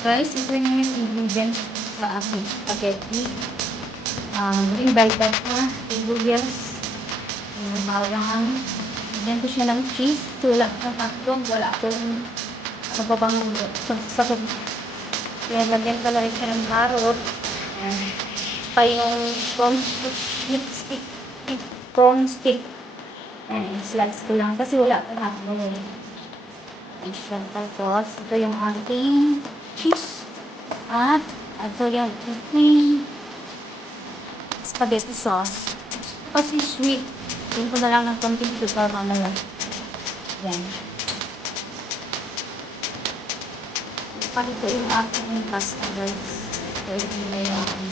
Guys, ito yung ingredients sa aking spaghetti. Invited na ingredients. Yung bawang. Lagyan ko siya ng cheese. Wala ka tatlong. Wala akong mababang spaghetti. Kaya lagyan ko na rin siya ng carrot. Pa yung stick. Prawn stick. Slice ko lang kasi wala ka tatlong. Tapos, ito yung ating cheese. At ito yung ating spaghetti sauce. Kasi sweet. Tingin ko na lang ng konting sugar na lang. Yan. Ito yung ating pasta guys. Ito yung ating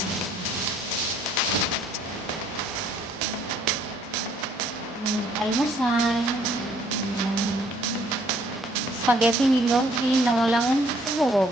almusal. Spaghetti nilonggi na walang loob.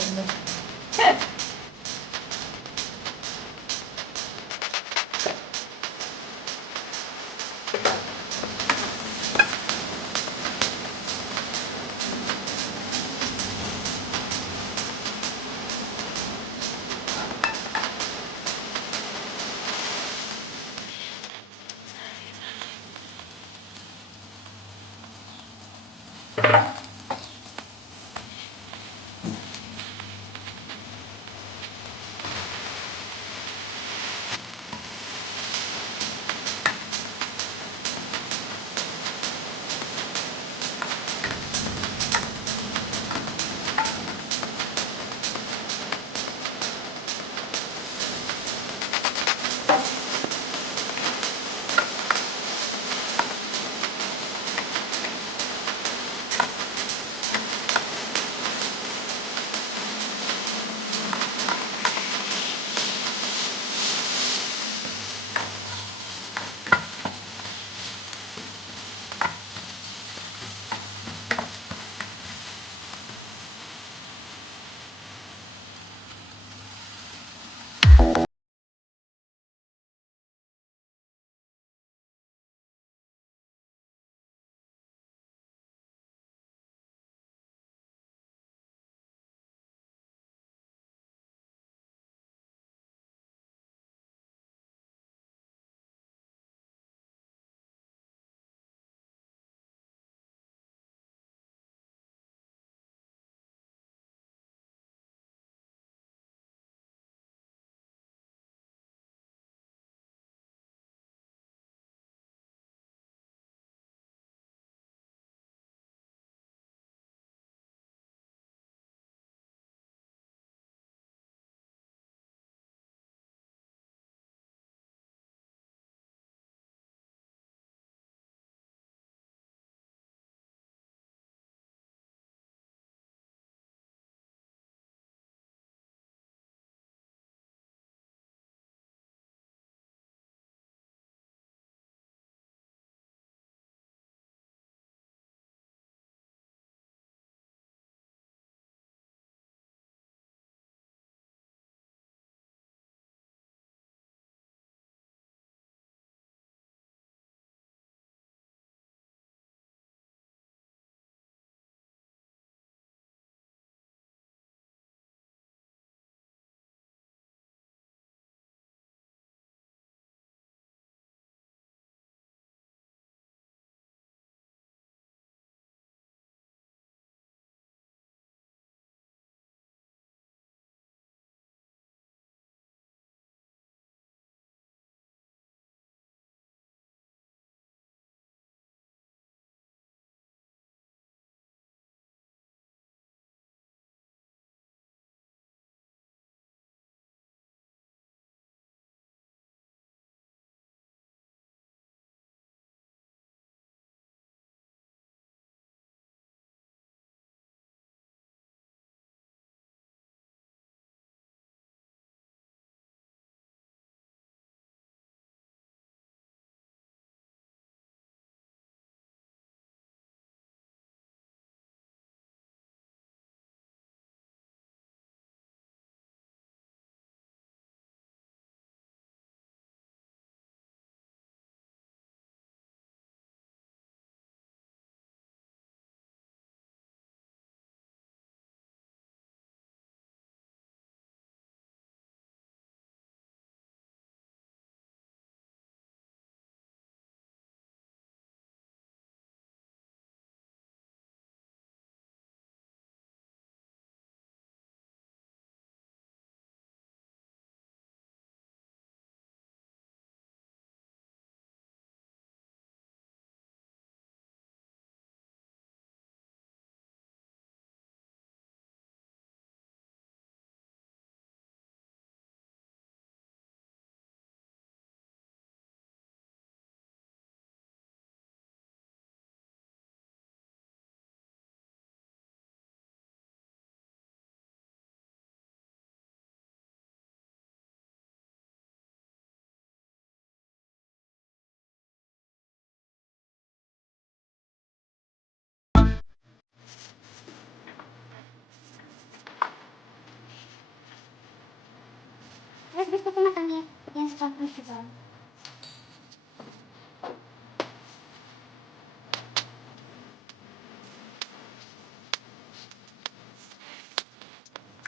Bakit ko nakamit? Yan sa pag-festival.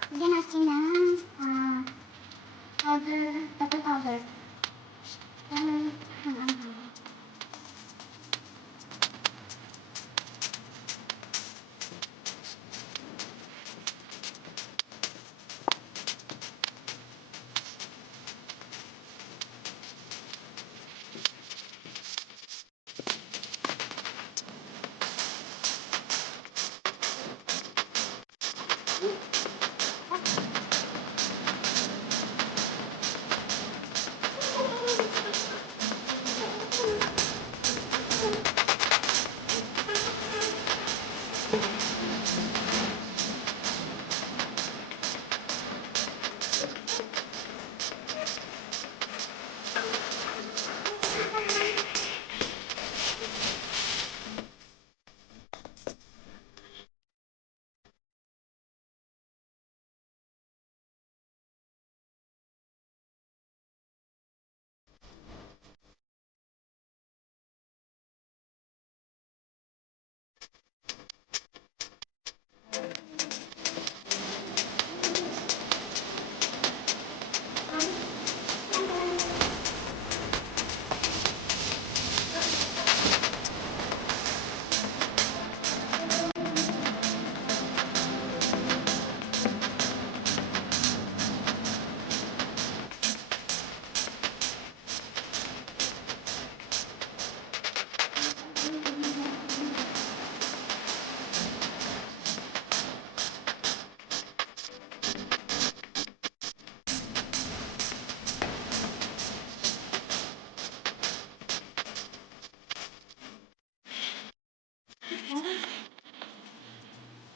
Lagyan natin ng powder, pepper powder.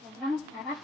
Sobrang sarap.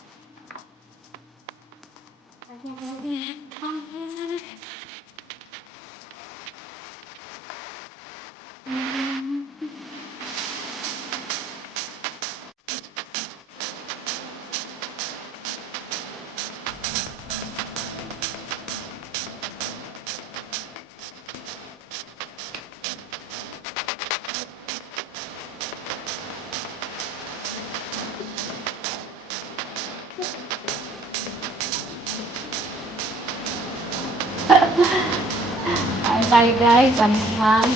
Ay, tayo guys, ano yan?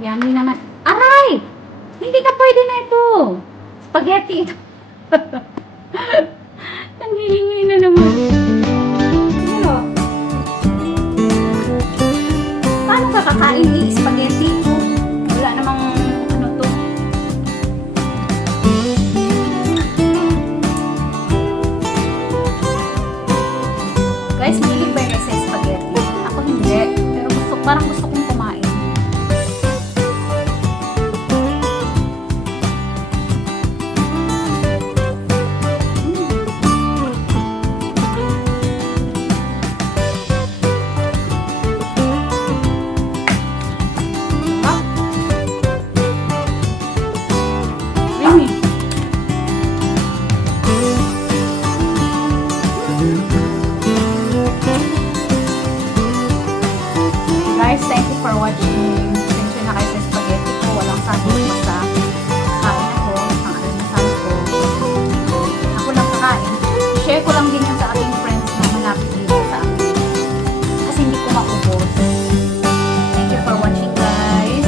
Yummy naman. Aray! Hindi ka pwede na ito. Spaghetti ito. Nanghihingi na naman. Ano? Paano ka kakain ni spaghetti? Wala namang ano to. Guys, mahilig ba yung sa spaghetti? Ako hindi. Pero parang gusto kong kumain. Guys, thank you for watching. Pasensya na kayo sa spaghetti ko. Walang sabot basta kain ako. Ang almusal ko. Ako lang kakain. Share ko lang din yan sa aking friends na malapit dito sa akin. Kasi hindi ko maubos. Thank you for watching, guys.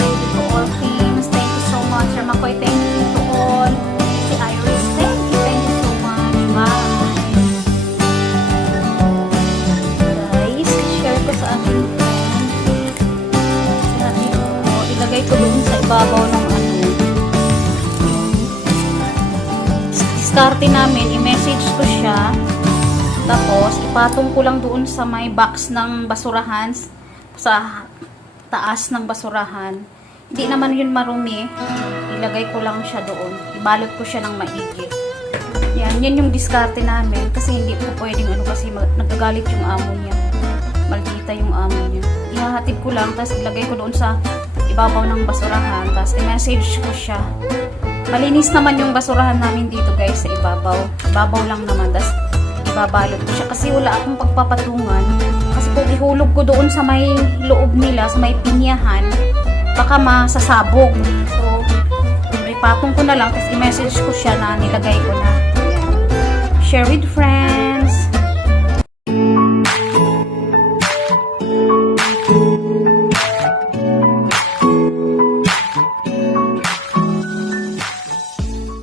Thank you to all teams. Thank you so much. Sir Makoy, thank you to all. Si Iris, thank you. Thank you so much. Bye. Guys, share ko sa aking ilagay ko dun sa ibabaw ng ano. Diskarte namin, i-message ko siya. Tapos, ipatong ko lang doon sa may box ng basurahan. Sa taas ng basurahan. Hindi naman yun marumi. Ilagay ko lang siya doon. Ibalot ko siya ng maigi. Yan yung diskarte namin. Kasi hindi po pwedeng ano kasi nagagalit yung amo niya. Maldita yung amo niya. Ihahatid ko lang, tapos ilagay ko doon sa ibabaw ng basurahan, tapos i-message ko siya. Malinis naman yung basurahan namin dito guys sa ibabaw. Ibabaw lang naman. Tas ibabalot ko siya kasi wala akong pagpapatungan. Kasi kung ihulog ko doon sa may loob nila, sa may pinyahan, baka masasabog. So, ipatong ko na lang. Tapos i-message ko siya na nilagay ko na. Ayan. Share with friends.